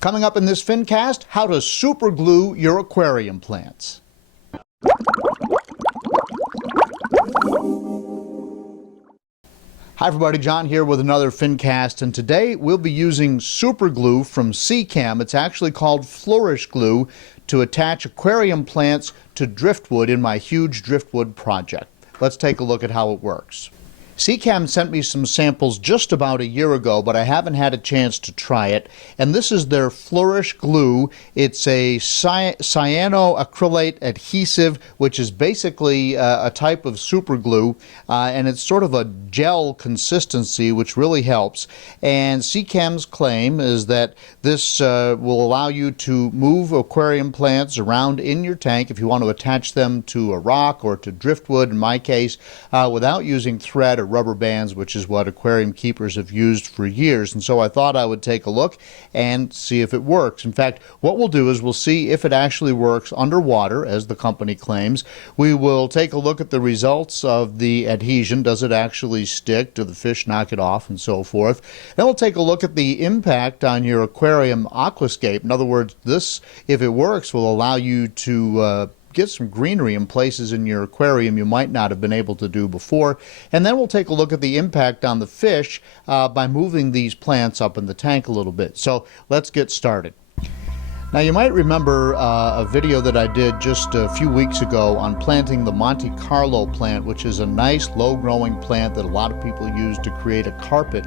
Coming up in this Fincast, how to super glue your aquarium plants. Hi everybody, John here with another Fincast, and today we'll be using super glue from Seachem. It's actually called Flourish Glue to attach aquarium plants to driftwood in my Huge Driftwood project. Let's take a look at how it works. Seachem sent me some samples just about a year ago, but I haven't had a chance to try it. And this is their Flourish Glue. It's a cyanoacrylate adhesive, which is basically a type of super glue, and it's sort of a gel consistency, which really helps. And Seachem's claim is that this will allow you to move aquarium plants around in your tank if you want to attach them to a rock or to driftwood, in my case, without using thread or rubber bands, which is what aquarium keepers have used for years. And so I thought I would take a look and see if it works. In fact, what we'll do is we'll see if it actually works underwater, as the company claims. We will take a look at the results of the adhesion. Does it actually stick? Do the fish knock it off? And so forth. Then we'll take a look at the impact on your aquarium aquascape. In other words, this, if it works, will allow you to get some greenery in places in your aquarium you might not have been able to do before. And then we'll take a look at the impact on the fish by moving these plants up in the tank a little bit. So let's get started. Now you might remember a video that I did just a few weeks ago on planting the Monte Carlo plant, which is a nice low-growing plant that a lot of people use to create a carpet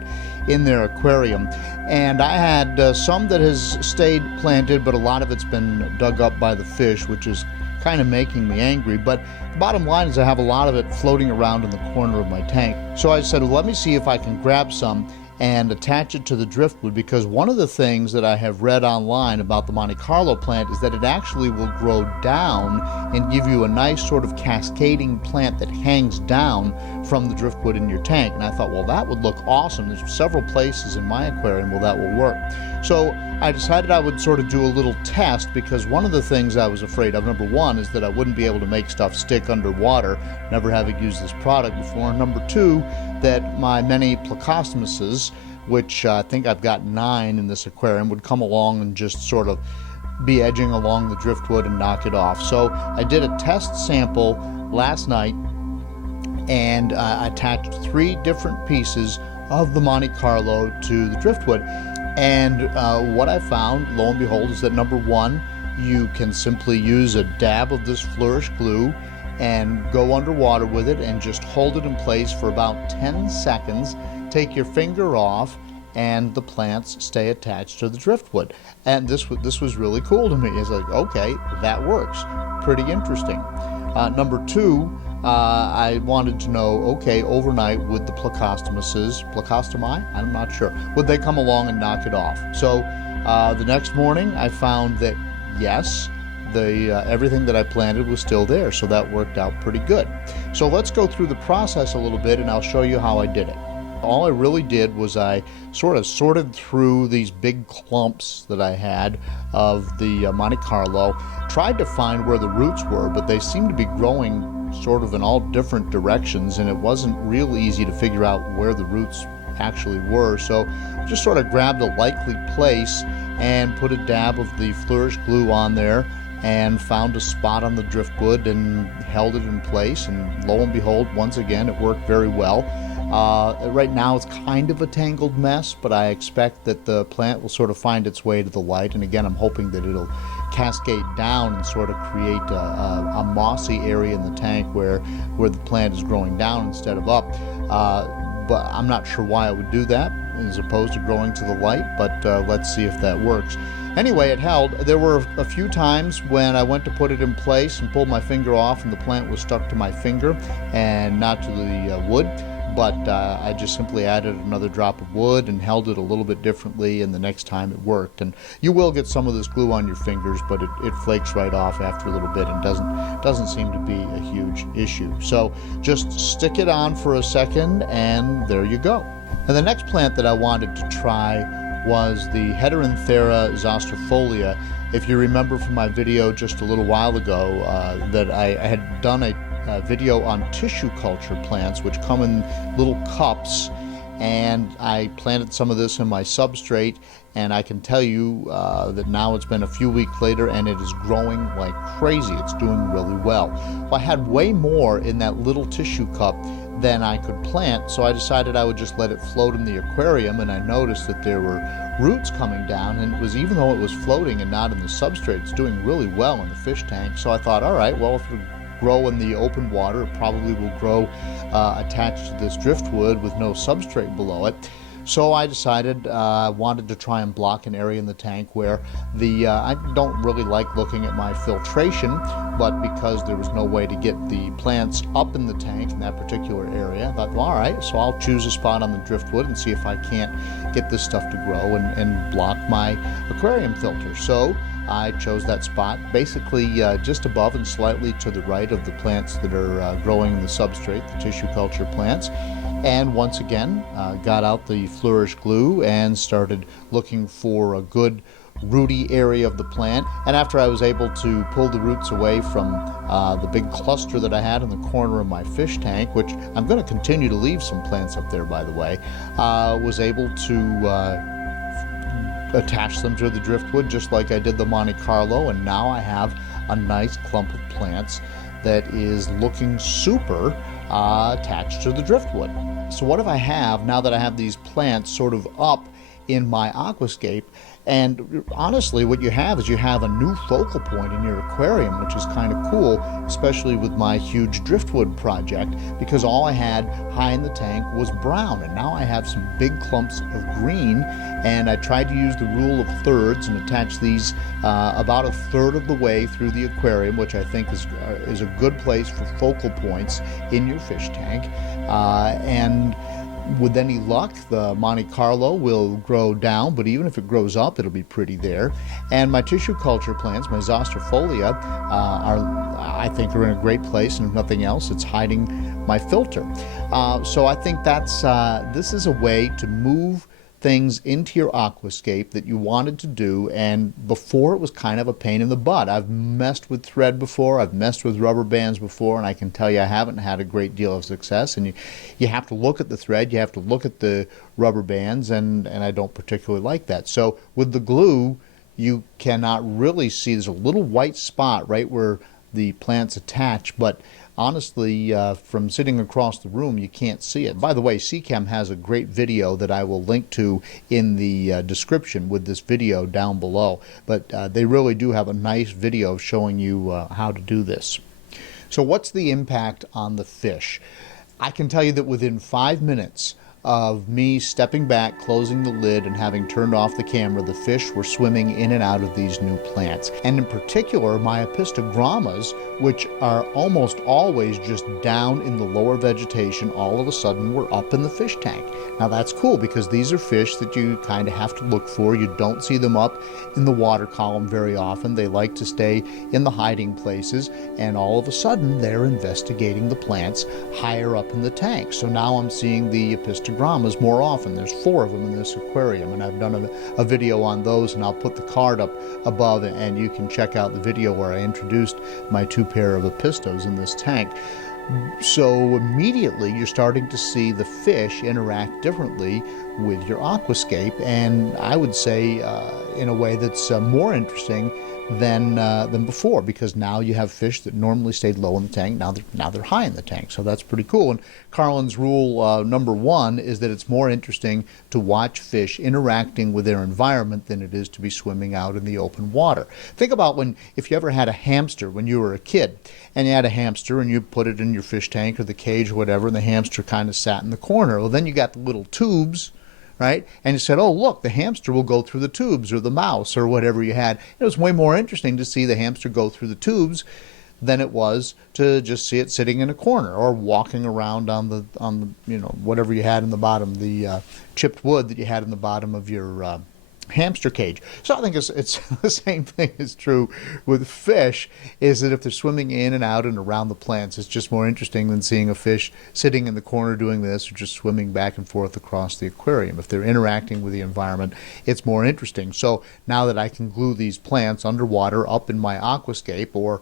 in their aquarium. And I had some that has stayed planted, but a lot of it's been dug up by the fish, which is kind of making me angry. But the bottom line is I have a lot of it floating around in the corner of my tank. So I said, well, let me see if I can grab some and attach it to the driftwood, because one of the things that I have read online about the Monte Carlo plant is that it actually will grow down and give you a nice sort of cascading plant that hangs down from the driftwood in your tank. And I thought, well, that would look awesome. There's several places in my aquarium where that will work. So I decided I would sort of do a little test, because one of the things I was afraid of, number one, is that I wouldn't be able to make stuff stick underwater, never having used this product before. And number two, that my many plecostomuses, which I think I've got 9 in this aquarium, would come along and just sort of be edging along the driftwood and knock it off. So I did a test sample last night, and I attached 3 different pieces of the Monte Carlo to the driftwood. And what I found, lo and behold, is that number one, you can simply use a dab of this Flourish Glue and go underwater with it and just hold it in place for about 10 seconds. Take your finger off, and the plants stay attached to the driftwood. And this was really cool to me. It's like, okay, that works. Pretty interesting. Number two, I wanted to know, okay, overnight, would the plecostomuses, plecostomi? I'm not sure. Would they come along and knock it off? So the next morning, I found that yes, everything that I planted was still there, so that worked out pretty good. So let's go through the process a little bit, and I'll show you how I did it. All I really did was I sort of sorted through these big clumps that I had of the Monte Carlo, tried to find where the roots were, but they seemed to be growing sort of in all different directions, and it wasn't real easy to figure out where the roots actually were. So just sort of grabbed a likely place and put a dab of the Flourish Glue on there, and found a spot on the driftwood and held it in place, and lo and behold, once again, it worked very well. Right now it's kind of a tangled mess, but I expect that the plant will sort of find its way to the light, and again, I'm hoping that it'll cascade down and sort of create a mossy area in the tank where the plant is growing down instead of up. But I'm not sure why I would do that as opposed to growing to the light, but let's see if that works. Anyway, it held. There were a few times when I went to put it in place and pulled my finger off and the plant was stuck to my finger and not to the wood, but I just simply added another drop of wood and held it a little bit differently, and the next time it worked. And you will get some of this glue on your fingers, but it flakes right off after a little bit and doesn't seem to be a huge issue. So just stick it on for a second, and there you go. And the next plant that I wanted to try was the Heteranthera zostrifolia. If you remember from my video just a little while ago that I had done a video on tissue culture plants, which come in little cups, and I planted some of this in my substrate, and I can tell you that now it's been a few weeks later and it is growing like crazy. It's doing really well. Well, I had way more in that little tissue cup than I could plant, so I decided I would just let it float in the aquarium, and I noticed that there were roots coming down, and it was, even though it was floating and not in the substrate, it's doing really well in the fish tank. So I thought, all right, well, if it grow in the open water, it probably will grow attached to this driftwood with no substrate below it. So I decided I wanted to try and block an area in the tank where I don't really like looking at my filtration, but because there was no way to get the plants up in the tank in that particular area, I thought, well, all right, so I'll choose a spot on the driftwood and see if I can't get this stuff to grow and block my aquarium filter. So I chose that spot basically just above and slightly to the right of the plants that are growing in the substrate, the tissue culture plants. And once again, got out the Flourish Glue and started looking for a good rooty area of the plant. And after I was able to pull the roots away from the big cluster that I had in the corner of my fish tank, which I'm going to continue to leave some plants up there, by the way, was able to attach them to the driftwood just like I did the Monte Carlo, and now I have a nice clump of plants that is looking super attached to the driftwood. So what if I have, now that I have these plants sort of up in my aquascape, and honestly what you have is you have a new focal point in your aquarium, which is kind of cool, especially with my Huge Driftwood project, because all I had high in the tank was brown, and now I have some big clumps of green. And I tried to use the rule of thirds and attach these about a third of the way through the aquarium, which I think is a good place for focal points in your fish tank. And with any luck, the Monte Carlo will grow down, but even if it grows up, it'll be pretty there. And my tissue culture plants, my zoster folia, I think are in a great place, and if nothing else, it's hiding my filter. So I think that's this is a way to move things into your aquascape that you wanted to do, and before it was kind of a pain in the butt. I've messed with thread before, I've messed with rubber bands before, and I can tell you I haven't had a great deal of success. And you have to look at the thread, you have to look at the rubber bands, and I don't particularly like that. So with the glue, you cannot really see, there's a little white spot right where the plants attach, but honestly, from sitting across the room, you can't see it. By the way, Seachem has a great video that I will link to in the description with this video down below. But they really do have a nice video showing you how to do this. So what's the impact on the fish? I can tell you that within 5 minutes of me stepping back, closing the lid, and having turned off the camera, the fish were swimming in and out of these new plants. And in particular, my apistogrammas, which are almost always just down in the lower vegetation, all of a sudden were up in the fish tank. Now that's cool, because these are fish that you kind of have to look for. You don't see them up in the water column very often. They like to stay in the hiding places, and all of a sudden they're investigating the plants higher up in the tank. So now I'm seeing the apistogrammas more often. There's 4 of them in this aquarium, and I've done a video on those, and I'll put the card up above, and you can check out the video where I introduced my 2 pair of apistos in this tank. So immediately you're starting to see the fish interact differently with your aquascape, and I would say in a way that's more interesting than before, because now you have fish that normally stayed low in the tank, now they're high in the tank. So that's pretty cool. And Carlin's rule number 1 is that it's more interesting to watch fish interacting with their environment than it is to be swimming out in the open water. Think about if you ever had a hamster when you were a kid, and you had a hamster and you put it in your fish tank or the cage or whatever, and the hamster kind of sat in the corner. Well, then you got the little tubes, right? And you said, oh, look, the hamster will go through the tubes, or the mouse, or whatever you had. It was way more interesting to see the hamster go through the tubes than it was to just see it sitting in a corner or walking around on the whatever you had in the bottom, the chipped wood that you had in the bottom of your hamster cage. So I think it's the same thing is true with fish, is that if they're swimming in and out and around the plants, it's just more interesting than seeing a fish sitting in the corner doing this, or just swimming back and forth across the aquarium. If they're interacting with the environment, it's more interesting. So now that I can glue these plants underwater up in my aquascape, or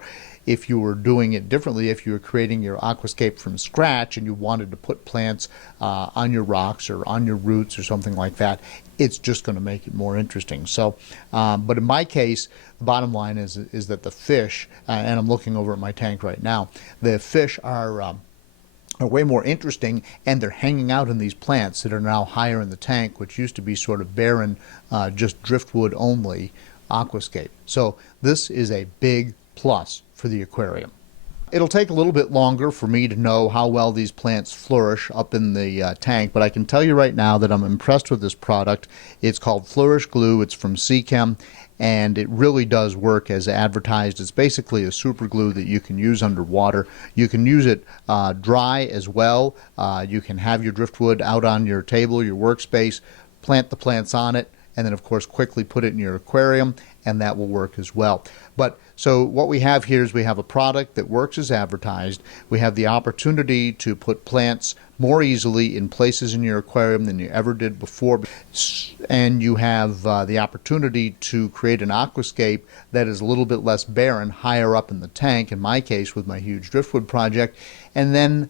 if you were doing it differently, if you were creating your aquascape from scratch and you wanted to put plants on your rocks or on your roots or something like that, it's just going to make it more interesting. So, but in my case, the bottom line is that the fish, and I'm looking over at my tank right now, the fish are way more interesting, and they're hanging out in these plants that are now higher in the tank, which used to be sort of barren, just driftwood only aquascape. So this is a big plus for the aquarium. It'll take a little bit longer for me to know how well these plants flourish up in the tank, but I can tell you right now that I'm impressed with this product. It's called Flourish Glue. It's from Seachem, and it really does work as advertised. It's basically a super glue that you can use underwater. You can use it dry as well. You can have your driftwood out on your table, your workspace, plant the plants on it, and then of course quickly put it in your aquarium, and that will work as well. But so what we have here is we have a product that works as advertised. We have the opportunity to put plants more easily in places in your aquarium than you ever did before, and you have the opportunity to create an aquascape that is a little bit less barren higher up in the tank, in my case with my Huge Driftwood project. And then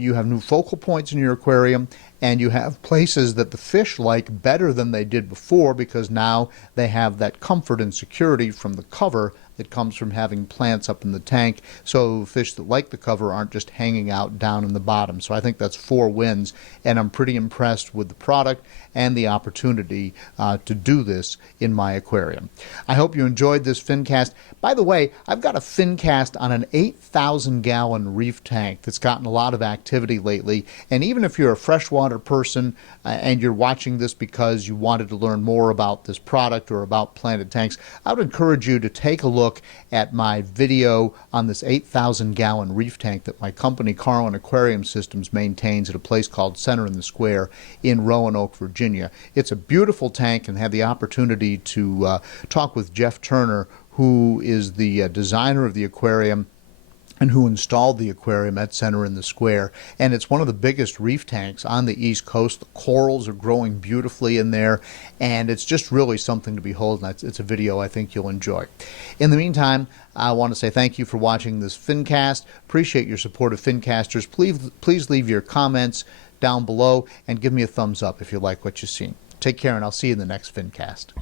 you have new focal points in your aquarium, and you have places that the fish like better than they did before, because now they have that comfort and security from the cover that comes from having plants up in the tank. So fish that like the cover aren't just hanging out down in the bottom. So I think that's 4 wins, and I'm pretty impressed with the product and the opportunity to do this in my aquarium. I hope you enjoyed this Fincast. By the way, I've got a Fincast on an 8,000-gallon reef tank that's gotten a lot of activity lately. And even if you're a freshwater person and you're watching this because you wanted to learn more about this product or about planted tanks, I would encourage you to take a look at my video on this 8,000-gallon reef tank that my company Carlo Aquarium Systems maintains at a place called Center in the Square in Roanoke, Virginia. It's a beautiful tank, and had the opportunity to talk with Jeff Turner, who is the designer of the aquarium and who installed the aquarium at Center in the Square. And it's one of the biggest reef tanks on the East Coast. The corals are growing beautifully in there, and it's just really something to behold. And it's a video I think you'll enjoy. In the meantime, I want to say thank you for watching this Fincast. Appreciate your support of Fincasters. Please leave your comments down below and give me a thumbs up if you like what you've seen. Take care, and I'll see you in the next Fincast.